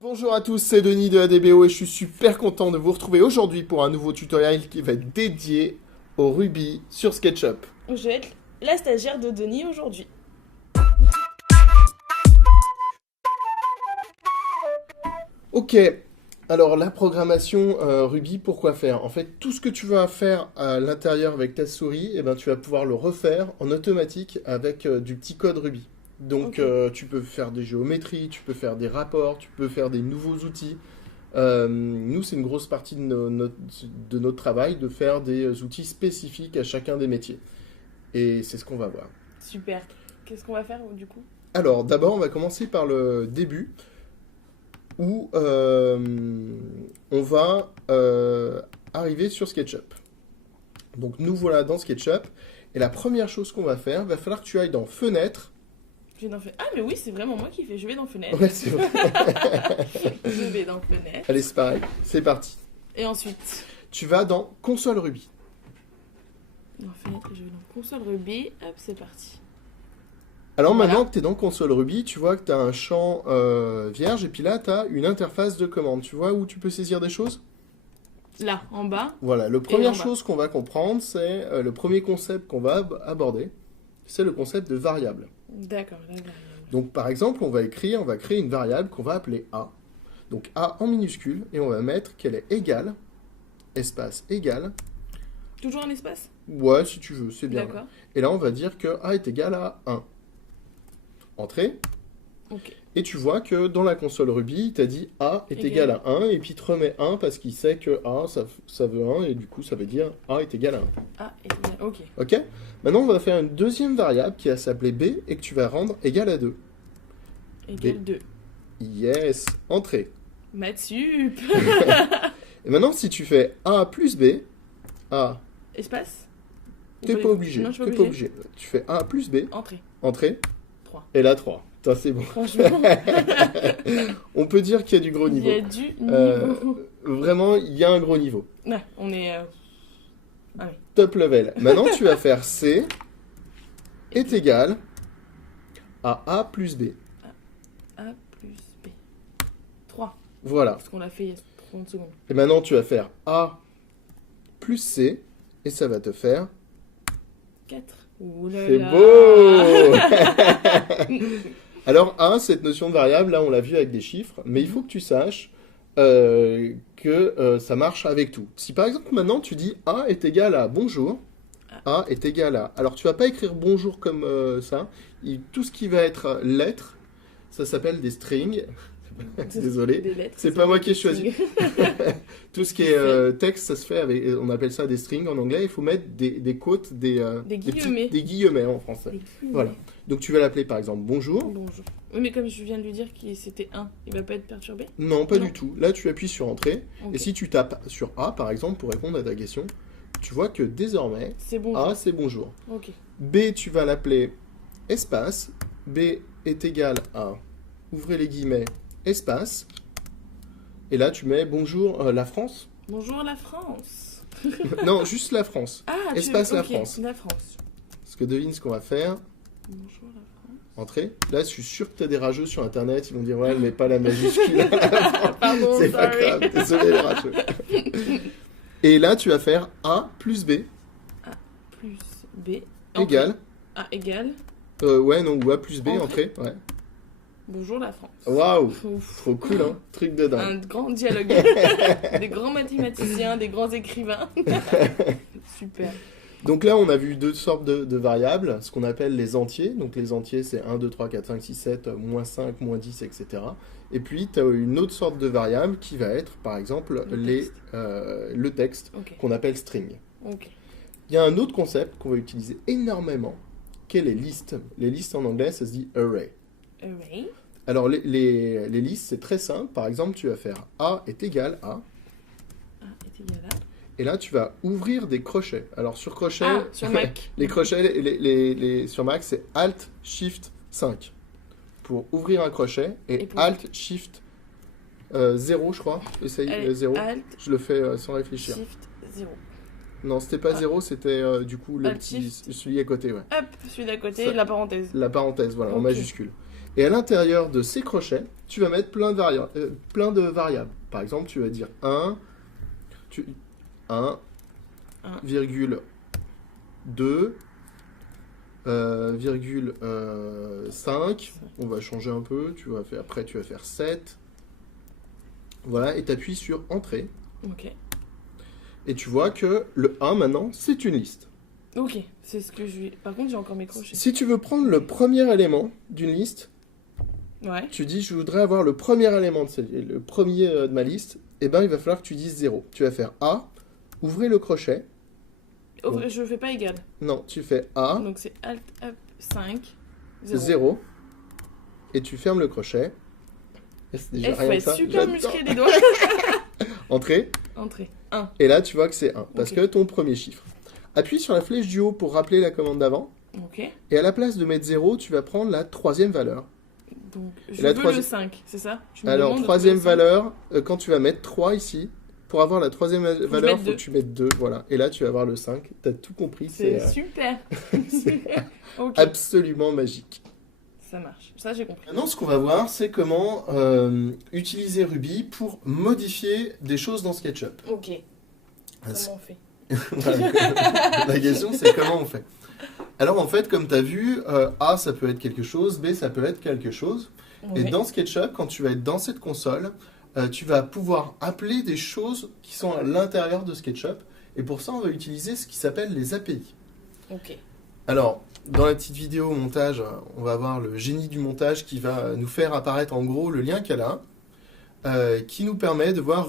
Bonjour à tous, c'est Denis de ADBO et je suis super content de vous retrouver aujourd'hui pour un nouveau tutoriel qui va être dédié au Ruby sur SketchUp. Je vais être la stagiaire de Denis aujourd'hui. Ok, alors la programmation Ruby, pourquoi faire? En fait, tout ce que tu vas faire à l'intérieur avec ta souris, eh ben, tu vas pouvoir le refaire en automatique avec du petit code Ruby. Donc Ok. tu peux faire des géométries, tu peux faire des rapports, tu peux faire des nouveaux outils. Nous, c'est une grosse partie de, de notre travail de faire des outils spécifiques à chacun des métiers. Et c'est ce qu'on va voir. Super. Qu'est-ce qu'on va faire du coup? Alors, d'abord, on va commencer par le début, où on va arriver sur SketchUp. Donc, nous voilà dans SketchUp. Et la première chose qu'on va faire, va falloir que tu ailles dans Fenêtre. Je vais dans Ah mais oui, c'est vraiment moi qui fais. Je vais dans Fenêtre. Ouais, c'est vrai. Je vais dans Fenêtre. Allez, c'est pareil. C'est parti. Et ensuite, Tu vas dans Console Ruby. dans Fenêtre, je vais dans Console Ruby. Hop, c'est parti. Alors Voilà. maintenant que tu es dans Console Ruby, tu vois que tu as un champ vierge et puis là, tu as une interface de commande. Tu vois où tu peux saisir des choses? Là, en bas. Voilà, la en première bas. chose qu'on va comprendre, c'est le premier concept qu'on va aborder, c'est le concept de variable. D'accord, la variable. Donc par exemple, on va créer une variable qu'on va appeler A. Donc A en minuscule, et on va mettre qu'elle est égale, espace égal, Toujours un espace? ouais si tu veux, c'est bien. D'accord. Et là on va dire que A est égal à 1. Entrée. Ok. Et tu vois que dans la console Ruby, il t'a dit A est égal Égal. à 1, et puis il te remet 1 parce qu'il sait que A, ça veut 1, et du coup ça veut dire A est égal à 1. Ah, et égal. Ok. Ok? Maintenant, on va faire une deuxième variable qui va s'appeler B, et que tu vas rendre égal à 2. Égal 2. Yes! Entrée. Maths sup. Et maintenant, si tu fais A plus B, A, Espace? Ou t'es du pas coup obligé. Non, je suis T'es pas pas obligée. obligé. Tu fais A plus B, Entrée. entrée, 3. et là 3. Ça, c'est bon. Franchement, On peut dire qu'il y a du gros il niveau. y a du Euh, niveau. Vraiment, il y a un gros niveau. Ouais, on est. Ah oui. Top level. Maintenant, tu vas faire C est égal à A plus B. A plus B. 3. Voilà. Parce qu'on l'a fait il y a 30 secondes. Et maintenant, tu vas faire A plus C, et ça va te faire... 4. Ouh là C'est là. beau! Alors, A, cette notion de variable, là, on l'a vu avec des chiffres, mais il faut que tu saches que ça marche avec tout. Si par exemple, maintenant, tu dis A est égal à bonjour, A est égal à... Alors, tu vas pas écrire bonjour comme ça. Tout ce qui va être lettres, ça s'appelle des strings. Désolé. Des lettres. C'est pas moi qui ai choisi. Tout ce qui est texte, ça se fait avec... On appelle ça des strings en anglais. Il faut mettre des quotes, Des guillemets. des guillemets en français. Voilà. Donc, tu vas l'appeler par exemple bonjour. Bonjour. Oui, mais comme je viens de lui dire que c'était 1, il va pas être perturbé? Non, pas Non. du tout. Là, tu appuies sur Entrée. Ok. Et si tu tapes sur A, par exemple, pour répondre à ta question, tu vois que désormais, C'est bon. A, c'est bonjour. Ok. B, tu vas l'appeler espace. B est égal à, ouvrez les guillemets, espace. Et là, tu mets bonjour la France. Bonjour la France. Non, juste la France. Ah, Espace la ok, France. La France. Parce que devine ce qu'on va faire. Bonjour la France. Entrée. Là, je suis sûr que tu as des rageux sur Internet. Ils vont dire, ouais, mais pas la majuscule. Pardon, C'est pas sorry. grave. Désolé, les rageux. Et là, tu vas faire A plus B Plus B. égale. A égale. Ouais, non, ou A plus B, Entrée. entrée. Ouais. Bonjour la France. Waouh! Ouf. Trop cool, hein? Truc de dingue. Un grand dialogue. Des grands mathématiciens, des grands écrivains. Super. Donc là, on a vu deux sortes de variables, ce qu'on appelle les entiers. Donc les entiers, c'est 1, 2, 3, 4, 5, 6, 7, moins 5, moins 10, etc. Et puis, tu as une autre sorte de variable qui va être, par exemple, le texte Ok. qu'on appelle string. Ok. Il y a un autre concept qu'on va utiliser énormément, qui est les listes. Les listes en anglais, ça se dit array. Array. Alors, les listes, c'est très simple. Par exemple, tu vas faire A est égal à... A est égal à. Et là, tu vas ouvrir des crochets. Alors, sur crochet... Ah, sur Mac. Les crochets, sur Mac, c'est Alt, Shift, 5. Pour ouvrir un crochet. Et Et pour- Alt, Shift, 0, je crois. Essaye, Allez, 0. Alt, Je le fais sans réfléchir. Shift, 0. Non, c'était pas Ah. 0, c'était du coup le Alt, petit, Shift. celui à côté, ouais. Hop, celui d'à côté, Ça- la parenthèse. La parenthèse, voilà, en Ok. majuscule. Et à l'intérieur de ces crochets, tu vas mettre plein de variables. Par exemple, tu vas dire 1, 1,2, virgule 5. On va changer un peu. Après, tu vas faire 7. Voilà, et tu appuies sur Entrée. Ok. Et tu vois que le 1, maintenant, c'est une liste. Ok, c'est ce que je vais... Par contre, j'ai encore mes crochets. Si tu veux prendre le premier élément d'une liste, Ouais. tu dis, je voudrais avoir le premier élément, le premier de ma liste, et ben il va falloir que tu dises 0. Tu vas faire A, ouvrez le crochet. Bon. Je fais pas égal. Non, tu fais A. Donc c'est Alt Up 5, 0. Et tu fermes le crochet. Et c'est déjà rien que ça. Super musclé des doigts. Entrée. Entrée. 1. Et là, tu vois que c'est 1, parce Ok. que ton premier chiffre. Appuie sur la flèche du haut pour rappeler la commande d'avant. Ok. Et à la place de mettre 0, tu vas prendre la troisième valeur. Donc je la veux le 5, c'est ça? Tu me Alors, demandes de troisième trouver le valeur, quand tu vas mettre 3 ici, pour avoir la troisième valeur, il faut que tu mettes 2. Voilà. Et là, tu vas avoir le 5. Tu as tout compris. C'est super. c'est Ok, absolument magique. ça marche. Ça, j'ai compris. Maintenant, ce qu'on va voir, c'est comment utiliser Ruby pour modifier des choses dans SketchUp. Ok, Ah, comment on fait? Voilà. La question, c'est comment on fait. Alors, en fait, comme tu as vu, A, ça peut être quelque chose, B, ça peut être quelque chose. Et Ouais. dans SketchUp, quand tu vas être dans cette console, tu vas pouvoir appeler des choses qui sont à l'intérieur de SketchUp. Et pour ça, on va utiliser ce qui s'appelle les API. Ok. Alors, dans la petite vidéo montage, on va voir le génie du montage qui va nous faire apparaître en gros le lien qu'elle a, qui nous permet de voir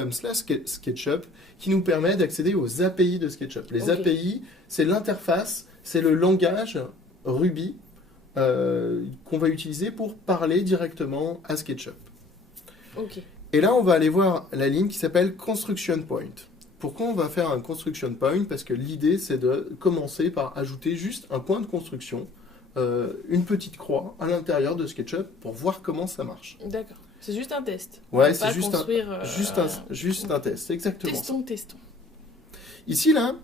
ruby.sketchup.com/sketchup, qui nous permet d'accéder aux API de SketchUp. Les Ok. API, c'est l'interface, c'est le langage Ruby qu'on va utiliser pour parler directement à SketchUp. Ok. Et là, on va aller voir la ligne qui s'appelle Construction Point. Pourquoi on va faire un Construction Point? Parce que l'idée, c'est de commencer par ajouter juste un point de construction, une petite croix à l'intérieur de SketchUp pour voir comment ça marche. D'accord. C'est juste un test. On Ouais, va c'est pas juste construire, juste un test, exactement. Testons. Ici, là,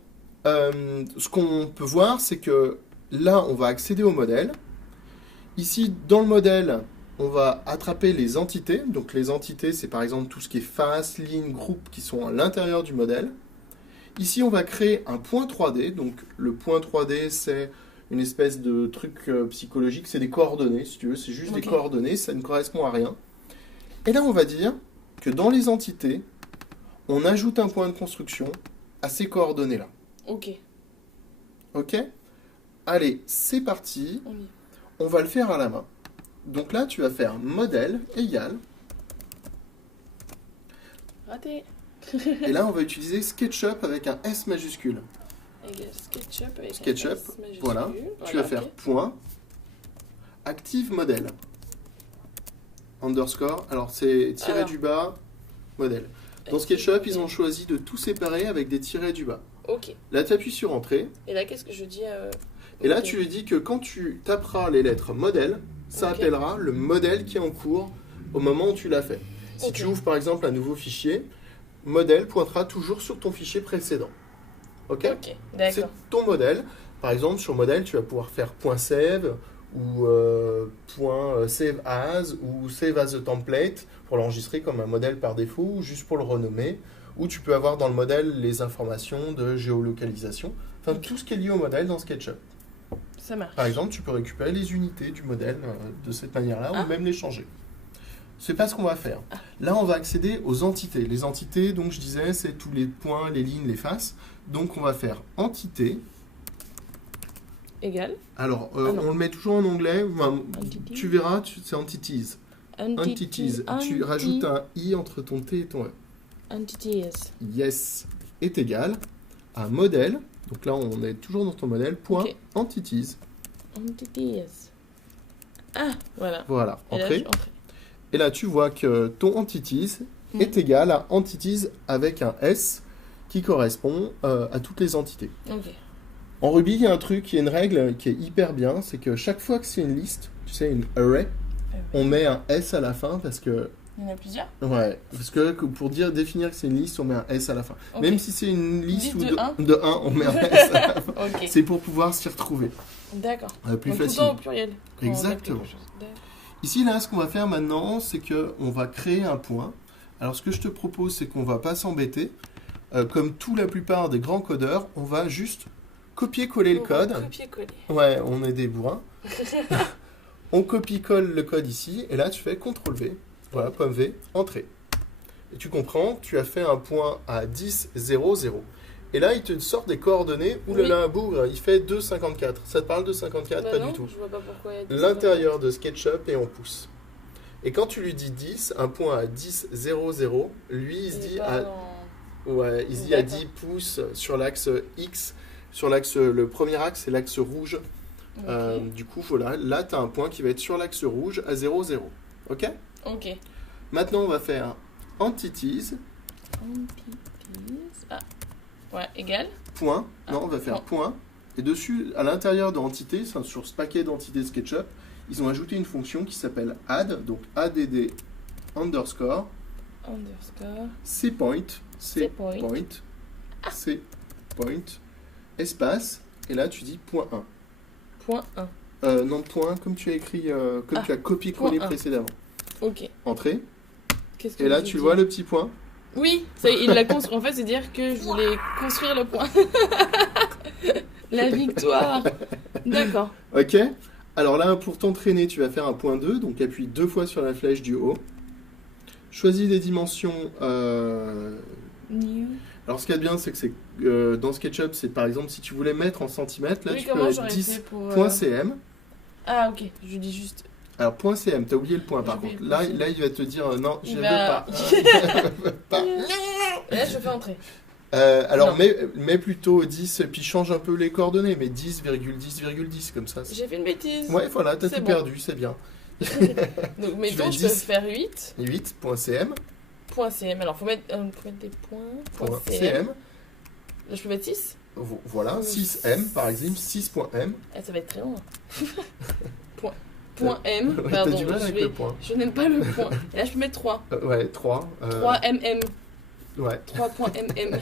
ce qu'on peut voir, c'est que là, on va accéder au modèle. Ici, dans le modèle, on va attraper les entités. Donc, les entités, c'est par exemple tout ce qui est face, ligne, groupe qui sont à l'intérieur du modèle. Ici, on va créer un point 3D. Donc, le point 3D, c'est une espèce de truc psychologique. C'est des coordonnées, si tu veux. C'est juste des Ok. coordonnées. Ça ne correspond à rien. Et là, on va dire que dans les entités, on ajoute un point de construction à ces coordonnées-là. Ok. OK? Allez, c'est parti. On y est. On va le faire à la main. Donc là, tu vas faire modèle égale. Raté. Et là, on va utiliser SketchUp avec un S majuscule. Égal SketchUp avec SketchUp, un S majuscule. voilà. Tu vas faire ok. point. Active modèle. Underscore. Alors, c'est tiré Alors. du bas, modèle. Dans SketchUp, ils ont choisi de tout séparer avec des tirets du bas. Ok. Là, tu appuies sur Entrée. Et là, qu'est-ce que je dis Et là, ok. tu lui dis que quand tu taperas les lettres modèle, ça Ok. appellera le modèle qui est en cours au moment où tu l'as fait. Si Ok. tu ouvres par exemple un nouveau fichier, modèle pointera toujours sur ton fichier précédent. Ok? Ok, C'est d'accord. ton modèle. Par exemple, sur modèle, tu vas pouvoir faire .save ou .save as ou save as a template pour l'enregistrer comme un modèle par défaut ou juste pour le renommer. Ou tu peux avoir dans le modèle les informations de géolocalisation. Enfin, Ok. tout ce qui est lié au modèle dans SketchUp. Ça marche. Par exemple, tu peux récupérer les unités du modèle de cette manière-là Ah. ou même les changer. C'est pas ce qu'on va faire. Là, on va accéder aux entités. Les entités, donc je disais, c'est tous les points, les lignes, les faces. Donc on va faire entité. Égal. Alors, Ah non. on le met toujours en anglais. Enfin, Entity. tu verras, c'est entities. Entities. Tu rajoutes un i entre ton t et ton e. Entities. Yes est égal à modèle. Donc là, on est toujours dans ton modèle. Point Ok. entities. Entities. Ah, voilà. Voilà. Et là, Entrée. je entrée. Et là, tu vois que ton entities Mm. est égal à entities avec un S qui correspond à toutes les entités. Ok. En Ruby, il y a un truc, il y a une règle qui est hyper bien, c'est que chaque fois que c'est une liste, tu sais, une array, on met un S à la fin parce que, Il y en a plusieurs. ouais, parce que pour définir que c'est une liste, on met un S à la fin. Ok. Même si c'est une liste Liste de un. de 1, on met un S à la fin. Ok. C'est pour pouvoir s'y retrouver D'accord. plus Donc, tout le facile. temps au pluriel. quand on tape Exactement. quelque chose. D'accord. Ici, là, ce qu'on va faire maintenant, c'est qu'on va créer un point. Alors, ce que je te propose, c'est qu'on va pas s'embêter. Comme la plupart des grands codeurs, on va juste copier-coller le code. Copier-coller. Ouais, on est des bourrins. On copie-colle le code ici, et là, tu fais CTRL-V. Voilà, point V, entrée. Et tu comprends, tu as fait un point à 10, 0, 0. Et là, il te sort des coordonnées. Ouh là là, un bougre, il fait 2,54. Ça te parle de 54? Bah Pas non, du tout. je vois pas pourquoi il y a L'intérieur de SketchUp et on pousse. Et quand tu lui dis 10, un point à 10, 0, 0, lui, il se dit à... Ouais, il se dit à 10 pouces sur l'axe X. Sur l'axe, le premier axe, c'est l'axe rouge. Okay. Du coup, voilà, là, tu as un point qui va être sur l'axe rouge à 0, 0. OK? Ok. Maintenant, on va faire Entities. Ah. Ouais, égal. Point. Non, on va faire point. Et dessus, à l'intérieur de Entité, sur ce paquet d'entités SketchUp, ils ont ajouté une fonction qui s'appelle add, donc add underscore cPoint, cPoint, espace, et là tu dis point 1. Point 1. Non, point, comme tu as écrit, comme tu as copié-collé précédemment. Ok. Entrée. Et là tu vois le petit point. Oui, ça, il l'a construit. En fait, c'est dire que je voulais construire le point. La victoire. D'accord. Ok. Alors là, pour t'entraîner, tu vas faire un point 2, donc appuie 2 fois sur la flèche du haut. Choisis des dimensions. New. Alors ce qu'il y a de bien, c'est que dans SketchUp, c'est par exemple, si tu voulais mettre en centimètres, là oui, tu peux mettre 10.cm. Ah ok, je dis juste. Alors .cm, t'as oublié le point par contre. Là, il va te dire non, je ne veux pas. Et là, je fais entrer. Alors mets plutôt 10, puis change un peu les coordonnées, mais 10,10,10 comme ça. J'ai fait une bêtise. Ouais, voilà, t'as tout perdu, c'est bien. Donc mettons, je peux faire 8. 8.cm. .cm, alors faut mettre des points. .cm. Là, je peux mettre 6. Voilà, 6m par exemple, 6.m. Ah, ça va être très long. Point M, pardon, t'as du mal avec le point. Je n'aime pas le point. Et là, je peux mettre 3. Ouais, 3. 3 mm. Ouais. 3.mm.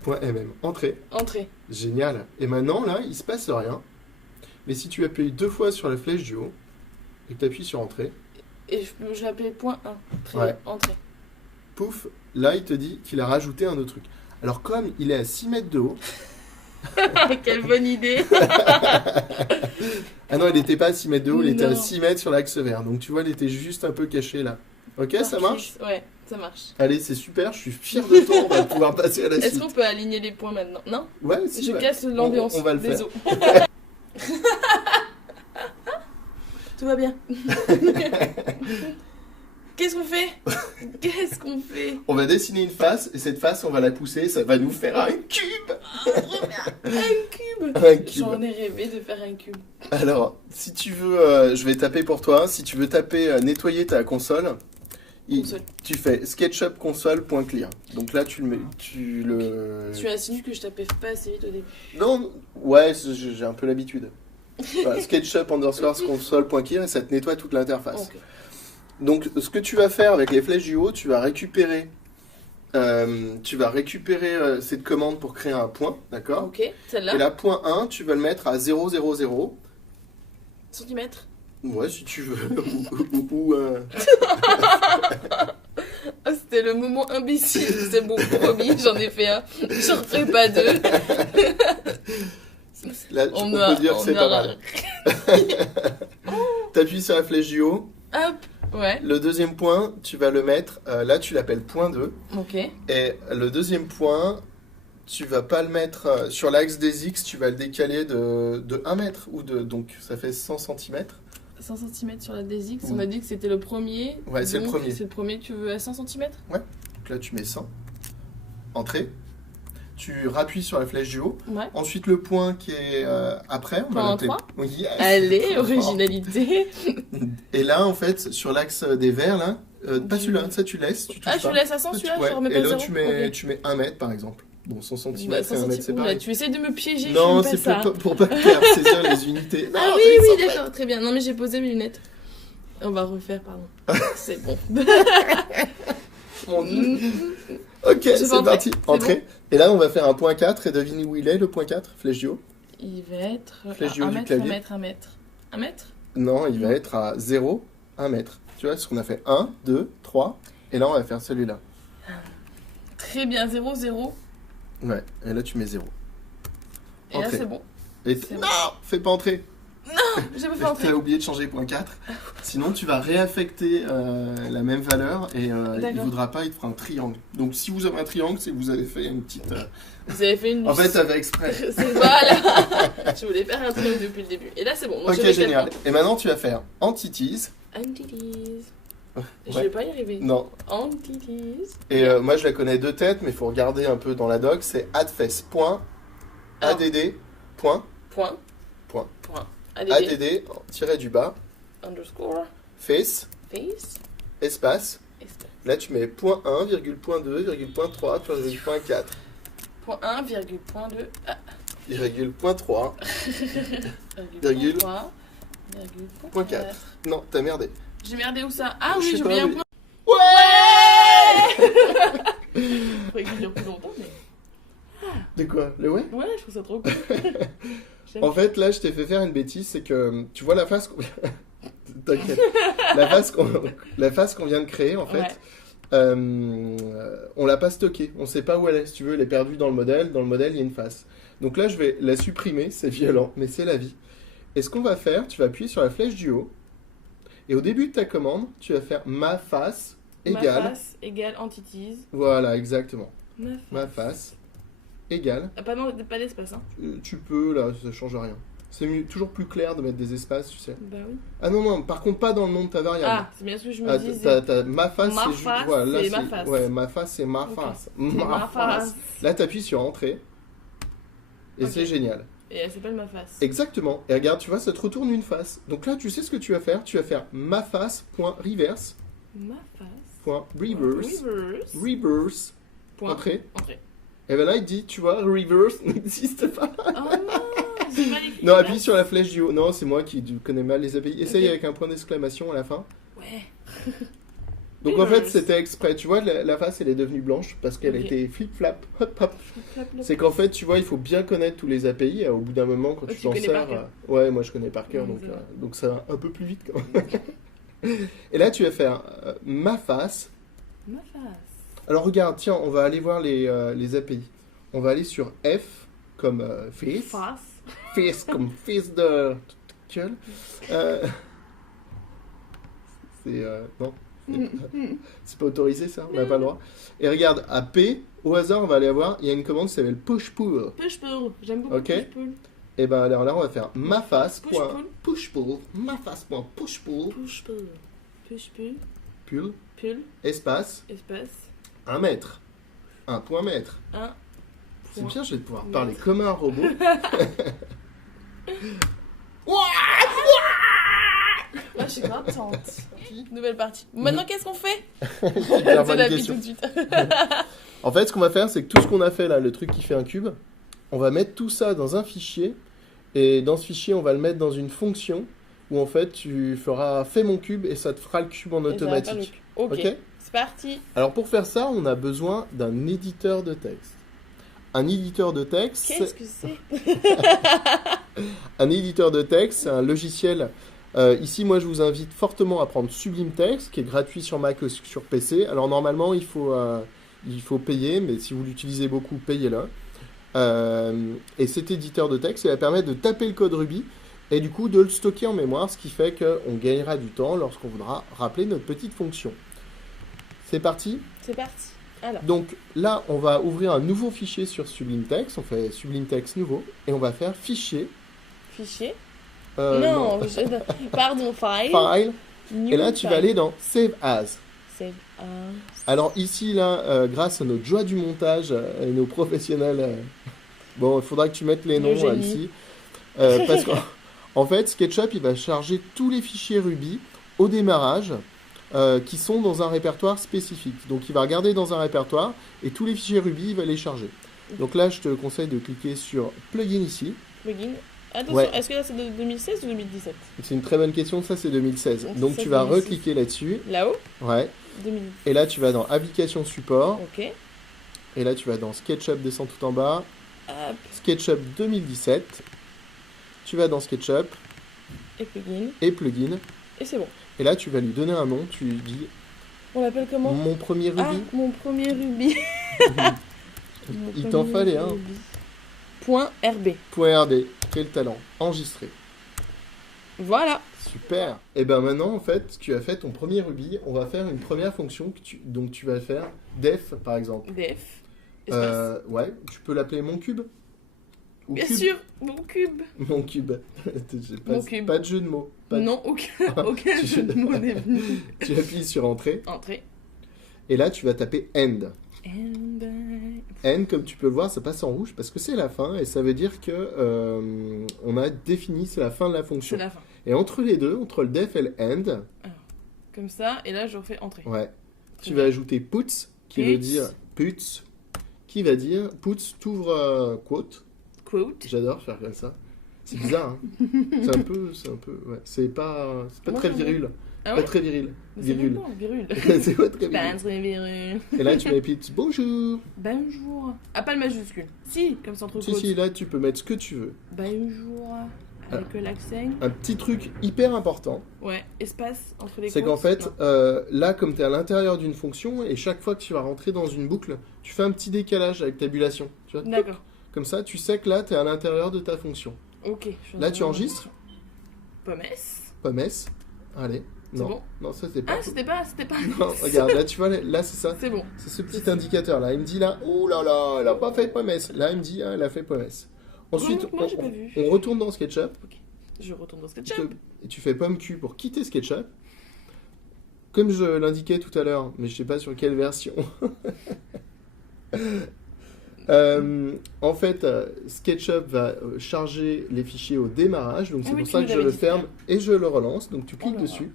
Point MM. Entrée. Entrée. Génial. Et maintenant, là, il se passe rien. Mais si tu appuies 2 fois sur la flèche du haut, et que tu appuies sur Entrée... Et je vais appeler point 1. Très ouais. bien. Entrée. Pouf, là, il te dit qu'il a rajouté un autre truc. Alors, comme il est à 6 mètres de haut... Quelle bonne idée. Ah non, il n'était pas à 6 mètres de haut, il était à 6 mètres sur l'axe vert. Donc, tu vois, il était juste un peu caché là. Ok, ça marche? Ouais, ça marche. Allez, c'est super, je suis fier de toi, on va pouvoir passer à la suite. Est-ce qu'on peut aligner les points maintenant? Non? Ouais, si. Je casse l'ambiance. On va le faire. Tout va bien. Qu'est-ce qu'on fait? Qu'est-ce qu'on fait? On va dessiner une face, et cette face, on va la pousser, ça va nous faire un cube. Un cube. Un cube. J'en ai rêvé de faire un cube. Alors, si tu veux, je vais taper pour toi, si tu veux taper nettoyer ta console, tu fais SketchUp console.clear. Donc là, tu le mets, tu as insinué que je tapais pas assez vite au début. Non, ouais, j'ai un peu l'habitude. Voilà, SketchUp underscore console.clear et ça te nettoie toute l'interface. Okay. Donc, ce que tu vas faire avec les flèches du haut, tu vas récupérer cette commande pour créer un point, d'accord? Ok, celle-là. Et là, point 1, tu vas le mettre à 0, 0, 0. Centimètres? Ouais, si tu veux. C'était le moment imbécile, c'est bon, promis, j'en ai fait un. J'en ferai pas deux. Là, tu peux dire que c'est pas mal. T'appuies sur la flèche du haut. Hop. Ouais. Le deuxième point, tu vas le mettre, là tu l'appelles point 2. Ok. Et le deuxième point, tu vas pas le mettre sur l'axe des X, tu vas le décaler de 1 mètre, donc ça fait 100 cm. 100 cm sur la des X, on a dit que c'était le premier. Ouais, c'est le premier. C'est le premier, tu veux à 100 cm? Ouais, donc là tu mets 100. Entrée. Tu rappuies sur la flèche du haut. Ouais. Ensuite, le point qui est après, on va l'appeler. Oui, allez, originalité. Et là, en fait, sur l'axe des verts, là, pas celui-là, ça tu laisses. Tu touches je laisse à 100 celui-là, je remets pas 0. Et là, tu mets 1 mètre, par exemple. Bon, 100 cm bah, et 1 mètre, c'est pareil. Tu essaies de me piéger, non, c'est pour pas faire saisir les unités. Non, ah oui, d'accord, très bien. Non, mais j'ai posé mes lunettes. On va refaire, pardon. C'est bon. Ok, c'est parti. Entrée. Bon. Et là, on va faire un point 4 et devine où il est, le point 4, flèche du haut. Il va être flèche du haut 1 du mètre, clavier. 1 mètre. 1 mètre Non, il va être à 0, 1 mètre. Tu vois, parce qu'on a fait 1, 2, 3, et là on va faire celui-là. Très bien, 0, 0. Ouais, et là tu mets 0. Et là, Entrée. c'est bon. Et C'est non, bon. fais pas entrer. J'ai pas fait entrer. T'as oublié de changer point 4. Sinon, tu vas réaffecter la même valeur et il D'accord. voudra pas, il te fera un triangle. Donc, si vous avez un triangle, c'est que vous avez fait une petite. Vous avez fait une. En fait, t'avais exprès. C'est voilà. Je voulais faire un triangle depuis le début. Et là, c'est bon. Donc, Ok, je vais génial. faire Et maintenant, tu vas faire entities. Entities. Je Ouais. vais pas y arriver. Non. Entities. Et moi, je la connais de tête, mais il faut regarder un peu dans la doc. C'est adfes. Ah. ADD. Point. Point. Point. Point. ADD. ADD. Tiré du bas. Underscore. Face. Face. Espace. Espace. Là, tu mets point 1, virgule point 2, virgule point 3, virgule point 4. Point 1, virgule point 2. Ah. Virgule point 3. Virgule. Point 3. Virgule Point point 4. 4. Non, t'as merdé. J'ai merdé où ça? Ah Je oui, sais j'ai pas, oublié un mais- point. Ouais. Faudrait qu'il dure plus longtemps, mais. De quoi? Le ouais? Ouais, je trouve ça trop cool. J'aime. En fait, là, je t'ai fait faire une bêtise, c'est que tu vois la face qu'on... T'inquiète. La face qu'on vient de créer, en fait, Ouais. on l'a pas stockée. On sait pas où elle est. Si tu veux, elle est perdue dans le modèle. Dans le modèle, il y a une face. Donc là, je vais la supprimer. C'est violent, mais c'est la vie. Et ce qu'on va faire, tu vas appuyer sur la flèche du haut. Et au début de ta commande, tu vas faire ma face égale... Ma face égale entities. Voilà, exactement. Ma face. Ma face égale... Ah, pas d'espace, hein. Tu peux, là, ça change rien. C'est toujours plus clair de mettre des espaces, tu sais. Bah oui. Ah non, non, par contre, pas dans le nom de ta variable. Ah, c'est bien ce que je me Ah, disais. ma face, Ma c'est juste... face, Voilà, là, c'est ma face. Ouais, ma face, c'est ma Ok. face. Ma face. Là, t'appuies sur Entrée. Et Ok. c'est génial. Et elle s'appelle ma face. Exactement. Et regarde, tu vois, ça te retourne une face. Donc là, tu sais ce que tu vas faire. Tu vas faire ma face.reverse. Ma face. Reverse. Reverse. Reverse. Point. Entrée. Entrée. Et ben là, il dit, tu vois, reverse n'existe pas. Oh non, j'ai mal écrit. Non, là. appuie sur la flèche du haut. Non, c'est moi qui connais mal les API. Essaye Ok. avec un point d'exclamation à la fin. Ouais. Donc en fait, Reverse. c'était exprès. Tu vois, la face, elle est devenue blanche parce qu'elle Ok. était flip-flap. Hop, hop. C'est qu'en fait, tu vois, il faut bien connaître tous les API. Au bout d'un moment, quand Oh, tu tu t'en connais sers. par cœur. Ouais, moi, je connais par cœur. Ouais, Donc, ça va. donc ça va un peu plus vite quand même. Et là, tu vas faire ma face. Ma face. Alors regarde, tiens, on va aller voir les API. On va aller sur F comme face. Face. Face comme fils de gueule. C'est non, c'est pas autorisé ça, on n'a pas le droit. Et regarde, à P, au hasard, on va aller voir, il y a une commande qui s'appelle push-pull. Push pull. J'aime beaucoup Ok. push pull. Et ben alors là, on va faire ma face Push point pull. push-pull, ma face point push-pull, Push pull. Push pull. pull, Pull. espace, Espace. 1 mètre, 1 point mètre. Un. C'est Point. bien, je vais pouvoir Mètre. parler comme un robot. Là, je suis contente. Nouvelle partie. Maintenant, qu'est-ce qu'on fait? Alors, C'est bonne la vie question. tout de suite. En fait, ce qu'on va faire, c'est que tout ce qu'on a fait là, le truc qui fait un cube, on va mettre tout ça dans un fichier. Et dans ce fichier, on va le mettre dans une fonction où en fait, tu feras fais mon cube et ça te fera le cube en Et ça va faire le automatique. cul. Ok. Ok. C'est parti. Alors pour faire ça, on a besoin d'un éditeur de texte. Un éditeur de texte, Qu'est-ce que c'est? un éditeur de texte, c'est un logiciel. Ici, moi, je vous invite fortement à prendre Sublime Text, qui est gratuit sur Mac ou sur PC. Alors normalement, il faut payer, mais si vous l'utilisez beaucoup, payez-le. Et cet éditeur de texte, il va permettre de taper le code Ruby et du coup de le stocker en mémoire, ce qui fait qu'on gagnera du temps lorsqu'on voudra rappeler notre petite fonction. C'est parti. C'est parti. Alors. Donc là, on va ouvrir un nouveau fichier sur Sublime Text. On fait Sublime Text nouveau et on va faire fichier. Fichier. Non. Pardon, file. File. New Et là, tu vas file. aller dans Save As. Save as. Alors ici, là, grâce à notre joie du montage et nos professionnels, bon, il faudra que tu mettes les Le noms là, génie. ici. Parce qu'en en fait, SketchUp, il va charger tous les fichiers Ruby au démarrage qui sont dans un répertoire spécifique. Donc il va regarder dans un répertoire et tous les fichiers Ruby, il va les charger. Donc là, je te conseille de cliquer sur Plugin ici. Plugin. Attention, Ouais. est-ce que là c'est de 2016 ou 2017? C'est une très bonne question, ça c'est 2016. Donc, Donc ça, tu vas 2016. recliquer là-dessus. Là-haut? Ouais. 2000. Et là, tu vas dans Application Support. Ok. Et là, tu vas dans SketchUp, descends tout en bas. Hop. SketchUp 2017. Tu vas dans SketchUp. Et plugin. et plugin. Et c'est bon. Et là, tu vas lui donner un nom. Tu lui dis On l'appelle comment? mon premier Ah, rubis. mon premier rubis. Mon Il t'en premier fallait un. rubis. Point .rb. .rb. Quel talent. Enregistré. Voilà. Super. Et ben maintenant, en fait, tu as fait ton premier rubis. On va faire une première fonction donc tu vas faire def, par exemple. Def. Espace. Ouais, tu peux l'appeler mon cube. Ou Bien cube. sûr, mon cube. Mon cube. Mon cube. Pas de jeu de mots. Non, aucun jeu de mots n'est venu. Tu appuies sur entrée. Entrée. Et là, tu vas taper end. And End, comme tu peux le voir, ça passe en rouge parce que c'est la fin et ça veut dire que on a défini, c'est la fin de la fonction. c'est la fin. Et entre les deux, entre le def et le end, Comme ça, et là je refais entrée. ouais, tu Très vas bien. ajouter puts, qui veut dire puts, qui va dire puts, t'ouvres quote. Quote. J'adore faire comme ça. C'est bizarre, hein. c'est un peu, ouais. C'est pas Moi, très j'aime viril, Ah pas ouais très viril, Mais c'est viril. bon, virule. C'est pas très Pas viril. très virule. Et là, tu mets puts, bonjour. Bonjour. Ah, pas le majuscule. Si, comme ça entre Si, quotes. si, là, tu peux mettre ce que tu veux. Bonjour. Avec l'accent. Un petit truc hyper important, Ouais, espace entre les c'est quotes. qu'en fait, Non. là, comme tu es à l'intérieur d'une fonction, et chaque fois que tu vas rentrer dans une boucle, tu fais un petit décalage avec tabulation. Tu vois, D'accord. comme ça, tu sais que là, tu es à l'intérieur de ta fonction. Ok. je suis en Là, train tu de- enregistres. Pommes. Pomme S. Allez. C'est Non, bon non, ça c'est pas. Ah, c'était pas. Non, regarde, là, tu vois, là, c'est ça. C'est bon. C'est ce petit indicateur là. Il me dit là, ouh là là, elle a pas fait pomme S. Là, il me dit, ah, elle a fait pomme S. Ensuite, Moi, j'ai pas vu. on retourne dans SketchUp. Je retourne dans Tu SketchUp. et tu fais pomme Q pour quitter SketchUp. Comme je l'indiquais tout à l'heure, mais je sais pas sur quelle version. En fait, SketchUp va charger les fichiers au démarrage, donc Ah c'est oui, pour tu ça nous que je avais le dit. ferme et je le relance. Donc tu Oh cliques là là. dessus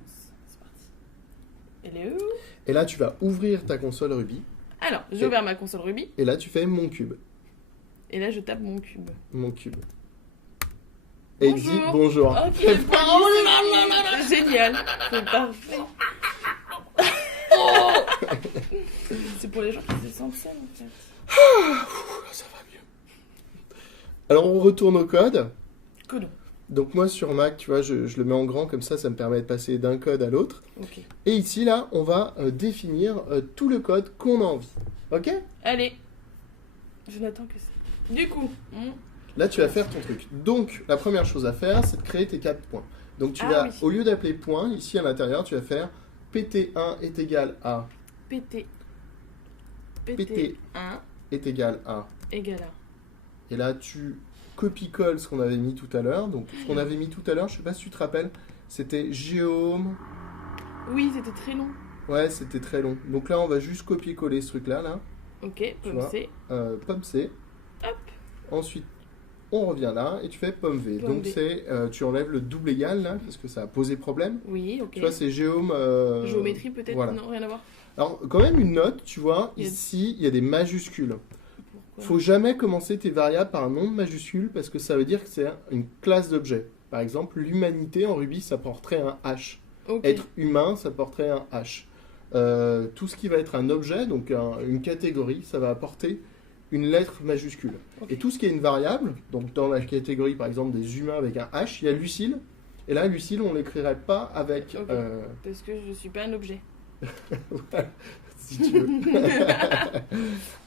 C'est parti. Elle est où? et là tu vas ouvrir ta console Ruby Alors, j'ai ouvert ma console Ruby. et là tu fais mon cube, Et là, je tape mon cube. mon cube. Et il dit Bonjour. bonjour. Ok, Et le premier, c'est génial. C'est parfait. C'est pour les gens qui se sentent seuls en fait. ça va mieux. Alors on retourne au code. Codon. Donc moi sur Mac, tu vois, je le mets en grand comme ça me permet de passer d'un code à l'autre. Ok. Et ici là, on va définir tout le code qu'on a envie. Ok? Allez. Je n'attends que ça. Du coup, Là, tu vas faire ton truc. Donc, la première chose à faire, c'est de créer tes 4 points. Donc, tu Ah vas, oui. au lieu d'appeler point, ici à l'intérieur, tu vas faire pt1 est égal à PT. PT. 1 est égal à. égale à. Et là, tu copies-colles ce qu'on avait mis tout à l'heure. Donc, ce qu'on avait mis tout à l'heure, je sais pas si tu te rappelles, c'était Géome. Oui, c'était très long. Ouais, c'était très long. Donc là, on va juste copier-coller ce truc-là, là. Ok, Tu pomme vois. C. Pomme C. Hop. Ensuite, on revient là et tu fais pomme V. Pomme Donc, V. c'est, tu enlèves le double égal, là, parce que ça a posé problème. Oui, ok. Tu vois, c'est Géome. Géométrie peut-être? voilà. Non, rien à voir. Alors, quand même une note, tu vois, Il y a- ici, il y a des majuscules. Pourquoi? Faut jamais commencer tes variables par un nom de majuscule parce que ça veut dire que c'est une classe d'objet. Par exemple, l'humanité en Ruby, ça porterait un H. Ok. Être humain, ça porterait un H. Tout ce qui va être un objet, donc une catégorie, ça va apporter une lettre majuscule. Ok. Et tout ce qui est une variable, donc dans la catégorie par exemple des humains avec un H, il y a Lucille. Et là, Lucille, on l'écrirait pas avec. Ok. Parce que je suis pas un objet. Si tu veux.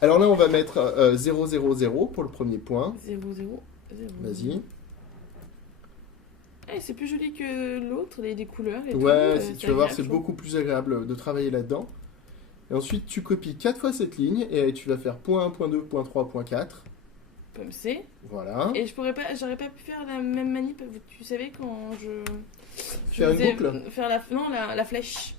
Alors là, on va mettre 0, 0, 0 pour le premier point. 0, 0, 0. Vas-y. Eh, c'est plus joli que l'autre, des couleurs et tout. Ouais, c'est tu vas voir, agréable, c'est je trouve. beaucoup plus agréable de travailler là-dedans. Et ensuite, tu copies 4 fois cette ligne et tu vas faire point 1, point 2, point 3, point 4. Pomme C. Voilà. Et j'aurais pas pu faire la même manip, tu savais, quand je Faire une faisais- boucle. Faire la flèche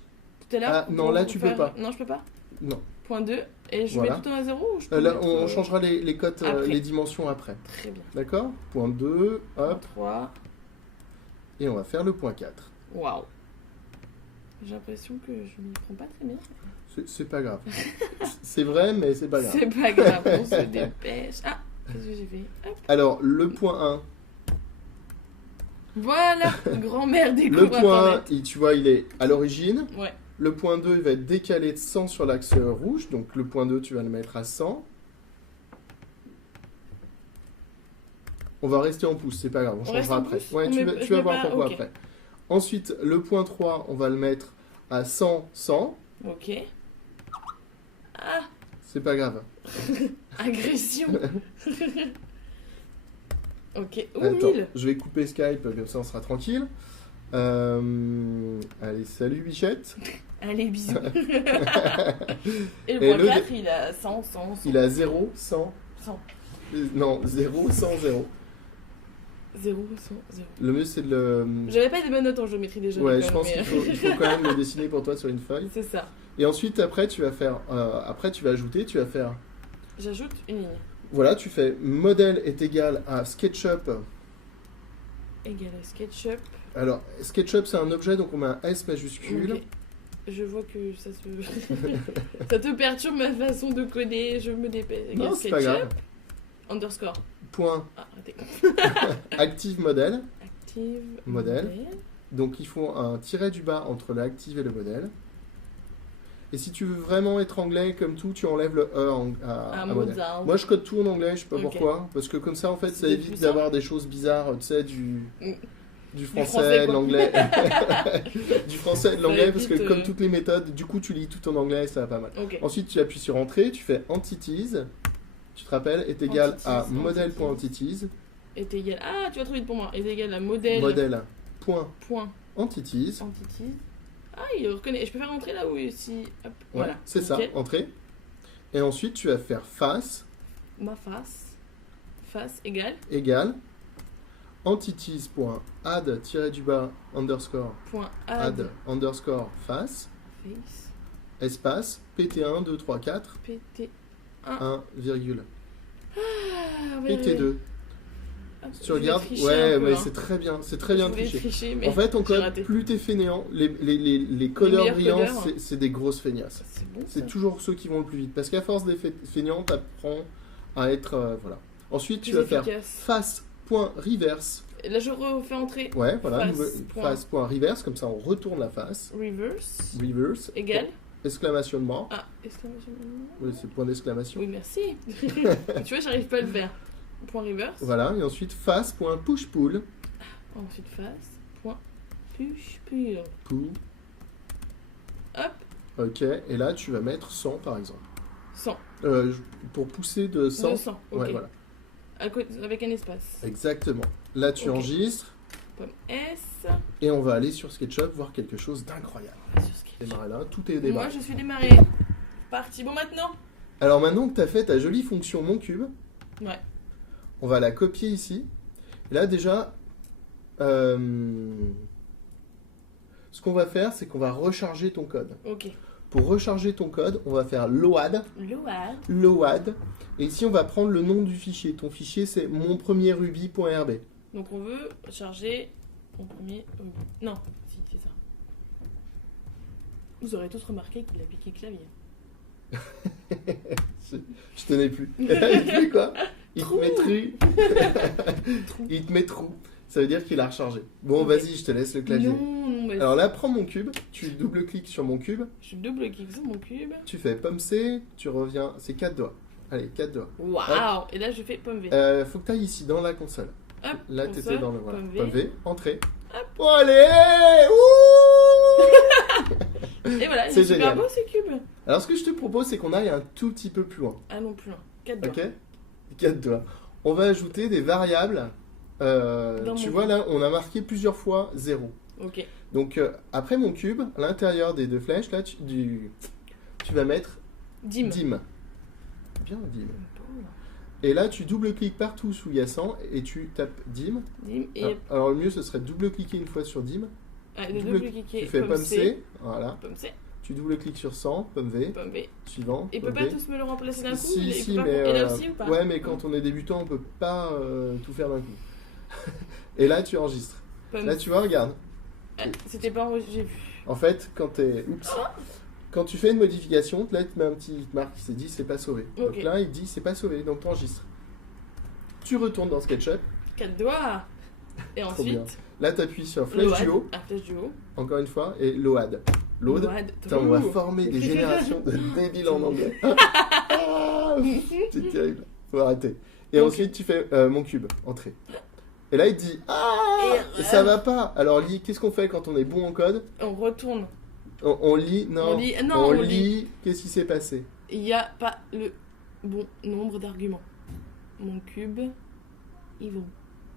tout à l'heure. Ah, non, pour là, tu peux faire- pas. Non, je peux pas. Non. Point 2. Et je Voilà. mets tout en à 0 ou je peux Là, mettre, on changera les cotes, après. les dimensions après. Très bien. D'accord? Point 2, hop, 3. et on va faire le point 4. Waouh. J'ai l'impression que je m'y prends pas très bien. C'est pas grave. C'est vrai, mais c'est pas grave. C'est pas grave, on se dépêche. Ah, qu'est-ce que j'ai fait? Hop. Alors, le point 1. Voilà, grand-mère des Le cours point 1, internet. tu vois, il est à l'origine. Ouais. Le point 2, il va être décalé de 100 sur l'axe rouge. Donc, le point 2, tu vas le mettre à 100. On va rester en pouce, c'est pas grave, on reste changera en après. pouce? Ouais, On tu met- vas, je tu vas mets voir pas- pourquoi ok. après. Ensuite, le point 3, on va le mettre à 100, 100. Ok. Ah, C'est pas grave. agression. Ok. Ou Attends, 1000. je vais couper Skype, comme ça on sera tranquille. Allez, salut Bichette. Allez, bisous. Et le Et point le 4, il a 100, 100, 100. Il a 0, 100. 100. Non, 0, 100, 0. 0, 100, 0. Le mieux, c'est de le... J'avais pas des bonnes notes en géométrie déjà. Ouais, quand je pense même, qu'il faut quand même le dessiner pour toi sur une feuille. C'est ça. Et ensuite, après, tu vas faire... après, tu vas ajouter, tu vas faire... J'ajoute une ligne. Voilà, tu fais modèle est égal à SketchUp. Égal à SketchUp. Alors, SketchUp, c'est un objet, donc on met un S majuscule. Ok. Je vois que ça se... ça te perturbe ma façon de coder. Je me dépêche. Égal Non, c'est pas grave. Underscore. Point Ah, arrêtez. active modèle. Active. Modèle. Donc, il faut un tiret du bas entre le active et le modèle. Et si tu veux vraiment être anglais comme tout, tu enlèves le E à modèle. Mozart. Moi, je code tout en anglais, je sais pas Ok. pourquoi. Parce que comme ça, en fait, ça C'est évite plus d'avoir des choses bizarres, tu sais, Mm. du français, français, de quoi. l'anglais. Du français et de Ça l'anglais, parce que évite, comme toutes les méthodes, du coup, tu lis tout en anglais et ça va pas mal. Ok. Ensuite, tu appuies sur Entrée, tu fais Entities. Tu te rappelles, est égal Entities, à entities. modèle.entities. Est égal. Ah, tu vas trop vite pour moi. Est égal à modèle. Modèle.entities. Point. Entity. Ah, il reconnaît. Je peux faire entrer là ou ici. Hop. Ouais, Voilà. c'est ça, Nickel. Entrée. Et ensuite, tu vas faire face Ma face. Face égale. égale entities.add underscore Point add underscore face face. espace pt1 2 3 4 PT. 1 virgule Ah, ouais, pt2. ouais. Ah, Si tu je voulais regardes, tricher ouais, un peu, mais hein. c'est très bien Je voulais triché. tricher, mais En fait, on j'ai code, raté. plus t'es fainéant, les codeurs meilleurs brillants, codeurs. c'est des grosses feignasses. C'est bon. C'est Ça. toujours ceux qui vont le plus vite. Parce qu'à force d'être feignant, t'apprends à être. Voilà. Ensuite, tu Plus vas faire efficace. face.reverse. Et là, je refais entrer. Ouais, voilà. Face point. Face.reverse, comme ça on retourne la face. Reverse. Reverse. Égal. Exclamation de mort. Ah, exclamation. Oui, c'est point d'exclamation. Oui, merci. Tu vois, j'arrive pas à le faire. Point reverse. Voilà. Et ensuite, face.pushpull. Ensuite, face. Point. Push, pull. Pull. Hop. Ok. Et là, tu vas mettre 100 par exemple. 100. Pour pousser de 100. 200. Ok. Ouais, voilà. Avec un espace. Exactement. Là, tu Ok. enregistres. Pomme S. Et on va aller sur SketchUp voir quelque chose d'incroyable. Sur Sketch. Démarrer là. Tout est Moi, démarré. je suis démarré. Parti. Bon, maintenant. Alors maintenant que tu as fait ta jolie fonction mon cube, Ouais. on va la copier ici. Et là déjà, ce qu'on va faire, c'est qu'on va recharger ton code. Ok. Pour recharger ton code, on va faire load, Load. load. Et ici, on va prendre le nom du fichier. Ton fichier, c'est monpremierruby.rb. Donc, on veut charger mon premier. Non, si, c'est ça. Vous aurez tous remarqué qu'il a piqué clavier. Je tenais plus. Il te fait quoi? Il te Trou. met trou. Trou. Il te met trou. Ça veut dire qu'il a rechargé. Bon, Ok. vas-y, je te laisse le clavier. Non, bah, Alors là, prends mon cube, tu double-cliques sur mon cube, je double-clique sur mon cube. tu fais pomme C, tu reviens, c'est 4 doigts. Allez, 4 doigts. Waouh! Et là, je fais pomme V. Faut que tu ailles ici, dans la console. Hop, Là, console, t'étais dans le... Voilà. pomme V. Pomme V, entrée. Hop. Oh, allez! Ouh. Et voilà, C'est il est super génial. beau ce cube. Alors, ce que je te propose, c'est qu'on aille un tout petit peu plus loin. Allons plus loin. 4 doigts. Ok? 4 doigts. On va ajouter des variables. Dans Tu mon vois, cube. là, on a marqué plusieurs fois 0. Ok. Donc, après mon cube, à l'intérieur des deux flèches, là, tu vas mettre Dim. dim. Bien, dim. Et là, tu double-cliques partout sous-jacent et tu tapes dim. Dim. Et Alors, le mieux, ce serait de double-cliquer une fois sur dim. double-cliquer. Tu fais pomme C. Voilà. Pomme C. Tu double-cliques sur 100, pomme V. Pomme V. Suivant. Il peut pomme pas V. tous me le remplacer d'un coup. Si, il si, peut pas- mais. Et là aussi ou pas? Ouais, mais quand on est débutant, on peut pas tout faire d'un coup. Et là, tu enregistres. Pomme Là, tu vois, regarde. Ah, c'était pas enregistré. J'ai vu. En fait, quand tu fais une modification, là, il te met un petit marque qui s'est dit c'est pas sauvé. Ok. Donc là, il dit c'est pas sauvé, donc tu enregistres. Tu retournes dans SketchUp. 4 doigts. Et Trop bien. ensuite. Là, tu appuies sur flèche du haut, Ah, flèche du haut. encore une fois, et load. Load. Putain, on va former des générations de débiles en anglais. Ah, c'est terrible. Faut arrêter. Et Ok. ensuite, tu fais mon cube, entrée. Et là, il te dit ah, Et, ça va pas. Alors lis. Qu'est-ce qu'on fait quand on est bon en code? On retourne. On lit. Non. On lit. Non, on lit. lit. Qu'est-ce qui s'est passé? Il n'y a pas le bon nombre d'arguments. Mon cube, Yvon.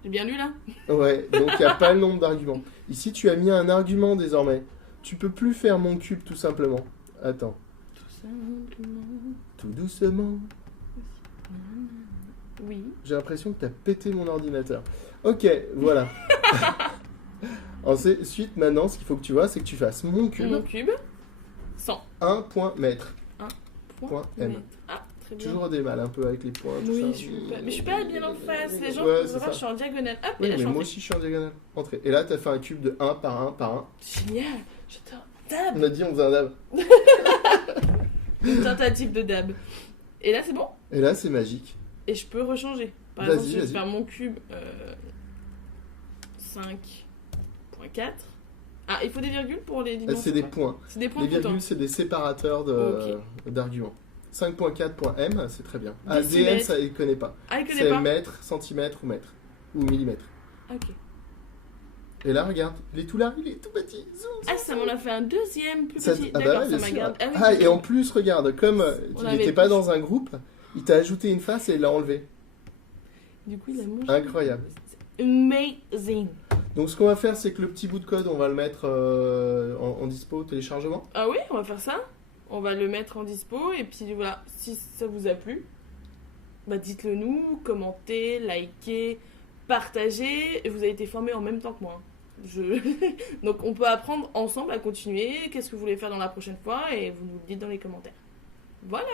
J'ai bien lu là? Ouais. Donc il y a pas le nombre d'arguments. Ici, tu as mis un argument désormais. Tu peux plus faire mon cube tout simplement. Attends. Tout simplement. Tout doucement. Oui. J'ai l'impression que t'as pété mon ordinateur. Ok, voilà. Ensuite, maintenant, ce qu'il faut que tu vois, c'est que tu fasses mon cube. Mon cube, 100. 1 point mètre. Point M. mètre. Ah, très bien. Toujours des mal un peu avec les points. Tout Oui, ça. mais je suis pas bien en face. Les gens Ouais, peuvent c'est voir, ça. je suis en diagonale. Hop, Oui, et là, mais je suis moi en aussi, je suis en diagonale. Entrée. Et là, t'as fait un cube de 1 par 1 par 1. Génial. J'adore. Dab. On a dit, on faisait un dab. Une tentative de dab. Et là, c'est bon. Et là, c'est magique. Et je peux rechanger. Par Vas-y, exemple, si je vais vas-y. faire mon cube 5.4. Ah, il faut des virgules pour les dimensions. C'est des points. C'est des points Les tout le temps. virgules, c'est des séparateurs d'arguments. 5.4.m, c'est très bien. Ah, DM, Décimètre. ça, il connaît pas. Ah, il connaît C'est pas. mètre, centimètre ou mètre. Ou millimètre. Ok. Et là, regarde, il est tout là, il est tout petit. Zoom, Ah, ça m'en a fait un deuxième plus Ça- petit. ah bah D'accord, ouais, ça bien m'a sûr. gardé. Ah, oui, et en plus, regarde, comme On il avait n'était pas plus. dans un groupe, il t'a ajouté une face et il l'a enlevé. Du coup, il a mangé. Incroyable. Amazing. Donc ce qu'on va faire, c'est que le petit bout de code, on va le mettre en dispo téléchargement. Ah oui, on va faire ça. On va le mettre en dispo. Et puis voilà, si ça vous a plu, bah dites-le nous, commentez, likez, partagez. Vous avez été formés en même temps que moi. Donc on peut apprendre ensemble à continuer. Qu'est-ce que vous voulez faire dans la prochaine fois? Et vous nous le dites dans les commentaires. Voilà.